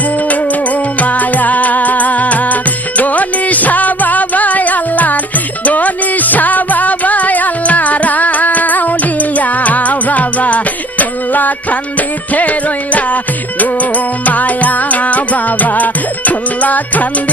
ঘুমায়া গনিশা বাবা আল্লাহ গনিশা বাবা আল্লাহ রাউলিয়া বাবা তুল্লা খান্দিতে রইলা ঘুমায়া বাবা তুল্লা খান্দি